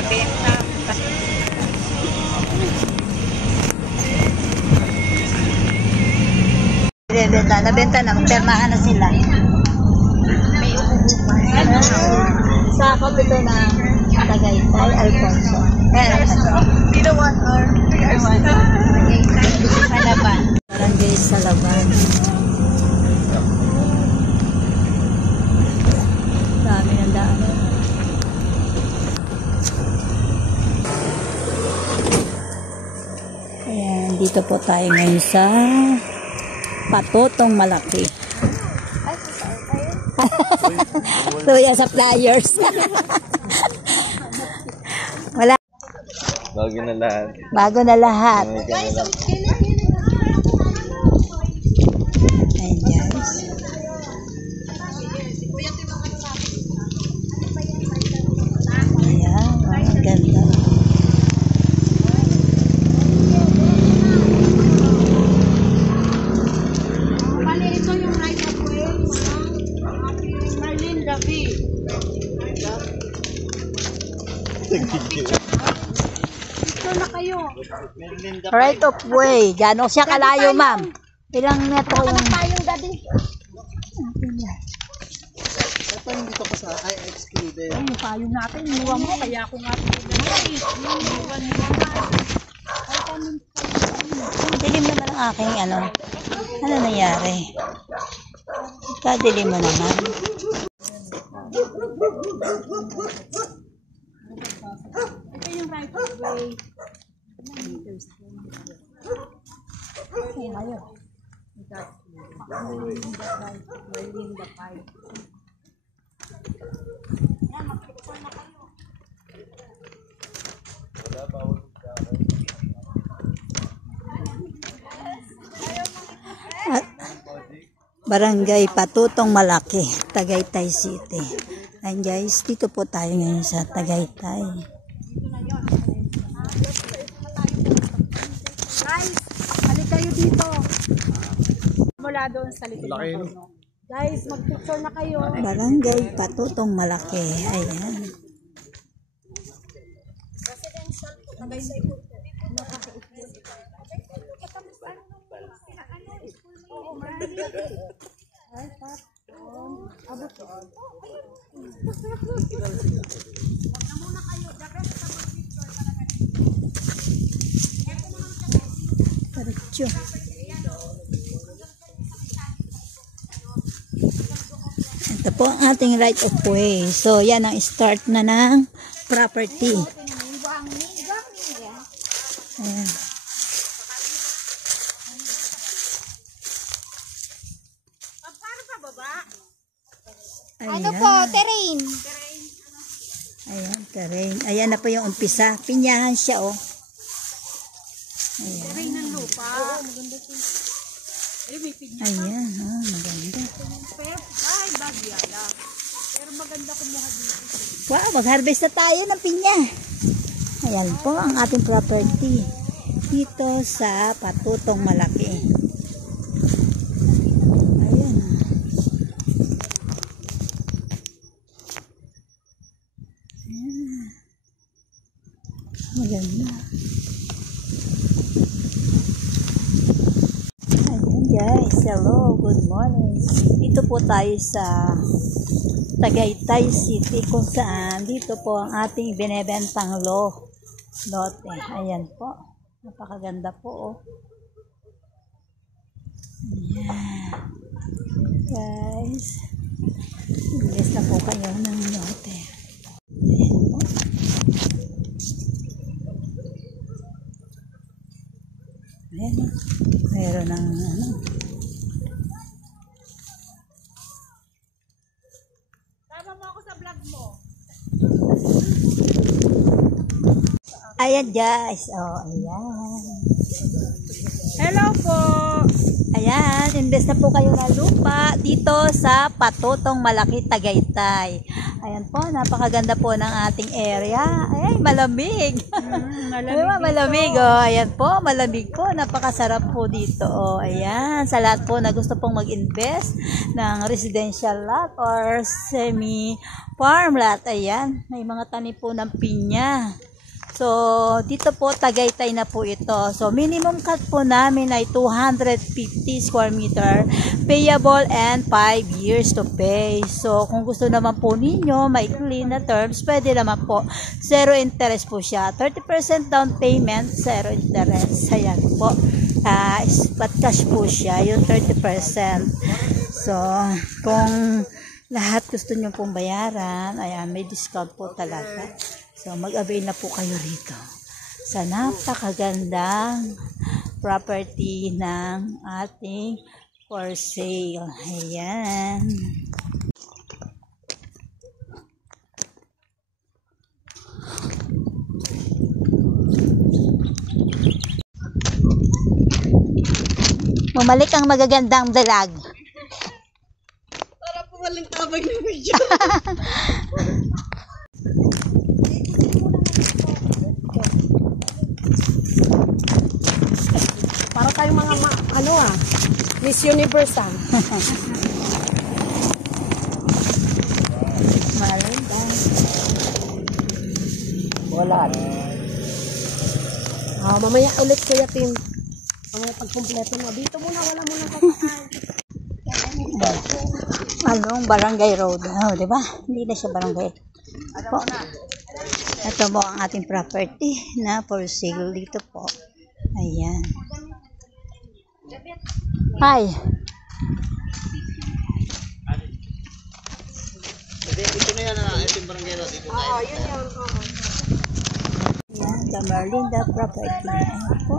nabenta. Nabenta na, magpermahan na sila. Sa kapito na Tagaytay, Alfonso. Dito 1 hour, 3 hours na. Salaban. Barangay Salaban. Dami ng daanan. Ayan, dito po tayo ngayon sa Patutong Malaki. Luya sa flyers. Wala. Bago na lahat. Bago na lahat. Ayan guys. Ayan, ang ganda. Ito yung right of way, Marlene David. Ito na kayo. Right of way. Gano'n siya kalayo, ma'am? Ilang metro yung... Tayong daddy. Ito hindi ko pa sa excluded. Ay, yung payong natin, inuwa mo, kaya ako nga Dilim naman ang aking ano. Ano nangyari? Kadilim mo naman. ito yung right of way. Ayan kayo. Marlene David. Barangay Patutong Malaki, Tagaytay City. Ayan guys, dito po tayo ngayon sa Tagaytay. Guys, halik kayo dito. Mula doon sa likod ng puno. Guys, mag-picture na kayo. Barangay Patutong Malaki. Ayan. Diretso. Ito po ang ating right of way. So, yan ang start na ng property. Ayan. Ano po, terrain? Ayan, terrain. Ayan na po yung umpisa. Pinyahan siya, oh. Ayan. Terrain ng lupa. Oo, maganda po. Ay, may pinya. Ayan, oh, maganda. Pero, ay, bagyala. Pero maganda kumuha dito. Wow, mag-harvest na tayo ng pinya. Ayan po ang ating property. Dito sa Patutong Malaki. Ayan. Ayan. Maganda. Ayan guys, hello, good morning. Dito po tayo sa Tagaytay City kung saan dito po ang ating binebentang lote. Ayan po. Napakaganda po, oh. Ayan. Guys. Bilis na po kayo ng lote. Ayan po. Ayan. Meron ng ano. Tama mo ako sa vlog mo. Ayan guys. Oh, ayan. Hello po. Ayan, invest na po kayo ng lupa dito sa Patutong Malaki, Tagaytay. Ayan po, napakaganda po ng ating area. Ay, malamig. Malamig, oh. Ayan po, malamig po. Napakasarap po dito, oh. Ayan, sa lahat po na gusto pong mag-invest ng residential lot or semi-farm lot. Ayan, may mga tanim po ng pinya. So, dito po, Tagaytay na po ito. So, minimum cut po namin ay 250 square meter, payable and 5 years to pay. So, kung gusto naman po ninyo, maikli na terms, pwede naman po. Zero interest po siya. 30% down payment, zero interest. Ayan po. Spot cash po siya, yung 30%. So, kung lahat gusto nyo pong bayaran, ayan, may discount po talaga. So, mag-avail na po kayo rito sa napakagandang property ng ating for sale. Ayan. Bumalik ang magagandang dalag. Para po walang tabag ng video. Para tayong mga Miss Universe Maganda. Wala. mamaya ulit Kuya Tim. Mamaya pagkumpleto mo. Dito muna, wala muna kakain. Anong barangay road? Oh, di ba? Hindi na siya barangay. Po. Ito po ang ating property na for sale dito po. Ayan. Hi. Ito na yan ito yung barangay road. Dito tayo. Yun yun. Ayan, the Merlinda property. Ayan po.